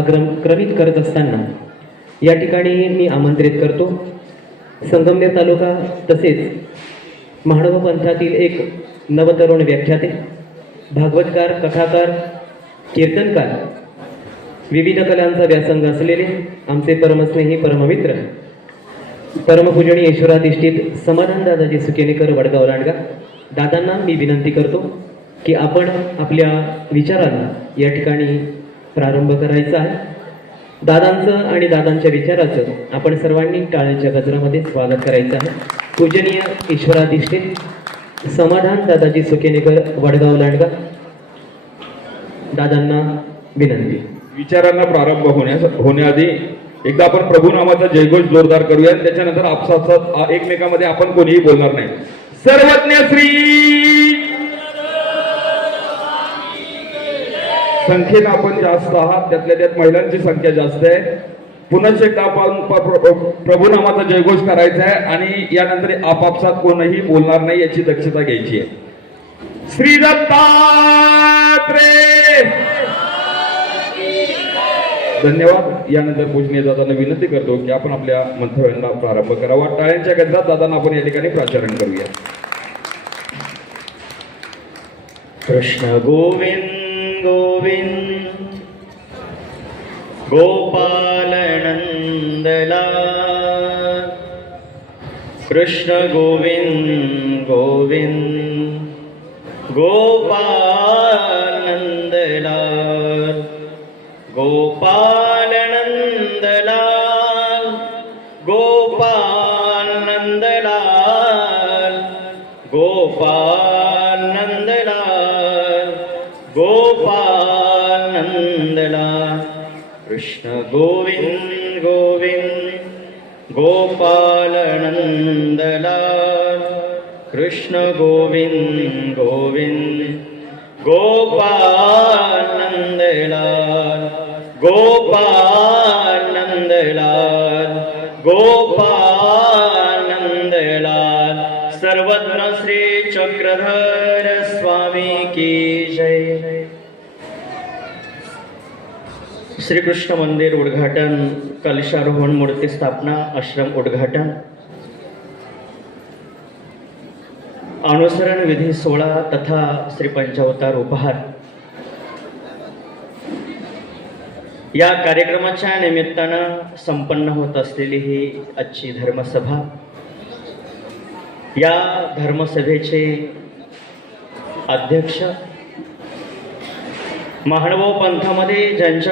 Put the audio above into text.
क्रमित करत असताना या ठिकाणी मी आमंत्रित करतो संगमनेर तालुका तसेच महाडोबा पंथातील एक नवतरुण व्याख्याते, भागवतकार, कथाकार, कीर्तनकार, विविध कलांचा व्यासंग असलेले आमचे परमस्नेही परममित्र परमपूजनीय ईश्वराधिष्ठित समाधान दादाजी सुकेनेकर वडगाव लांडगा दादांना मी विनंती करतो की आपण आपल्या विचाराला या ठिकाणी प्रारंभ करायचा आहे। दादांचं आणि दादांच्या विचाराचं आपण सर्वांनी टाळ्यांच्या गजरामध्ये स्वागत करायचं आहे। पूजनीय ईश्वराधिष्ठित समाधान दादाजी सुकेनेकर वडगाव लांडगा दादांना विनंती। विचारांना प्रारंभ होण्याआधी एकदा आपण प्रभू नामाचा जयघोष जोरदार करूया। त्याच्यानंतर आपसात एकमेकांमध्ये आपण कोणीही बोलणार नाही। सर्वज्ञ श्री संख्येनं आपण जास्त आहात, त्यातल्या त्यात महिलांची संख्या जास्त आहे। पुन्हा एकदा आपण प्रभू नामाचा जयघोष करायचा आहे आणि यानंतर आपापसात कोणीही बोलणार नाही याची दक्षता घ्यायची आहे। श्री दत्तात्रेय धन्यवाद। यानंतर पूजनीय दादांना विनंती करतो की आपण आपल्या मंतव्यांना प्रारंभ करावा। टाळ्यांच्या गजरात दादांना आपण या ठिकाणी प्राचारण करूया। कृष्ण गोविंद गोविंद गोपाल नंदलाल, कृष्ण गोविंद गोविंद गोपाल नंदलाल, गोपाल नंदलाल, गोपाल नंदलाल, गोपाल नंदलाल, गोपाल नंदलाल, कृष्ण गोविंद गोविंद गोपाल नंदलाल, कृष्ण गोविंद गोविंद गोपाल नंदलाल, गोपाल नंदलाल, गोपाल नंदलाल। सर्वत्र श्री चक्रधर स्वामी की जय। श्री कृष्ण मंदिर उद्घाटन, कलशारोहण, मूर्ति स्थापना, आश्रम उद्घाटन, अनुसरण विधी सोहळा तथा श्री पंचावतार उपहार या कार्यक्रमाच्या निमित्तानं संपन्न होत असलेली ही आजची धर्मसभा। या धर्मसभेचे अध्यक्ष महानुभाव पंथामध्ये ज्यांच्या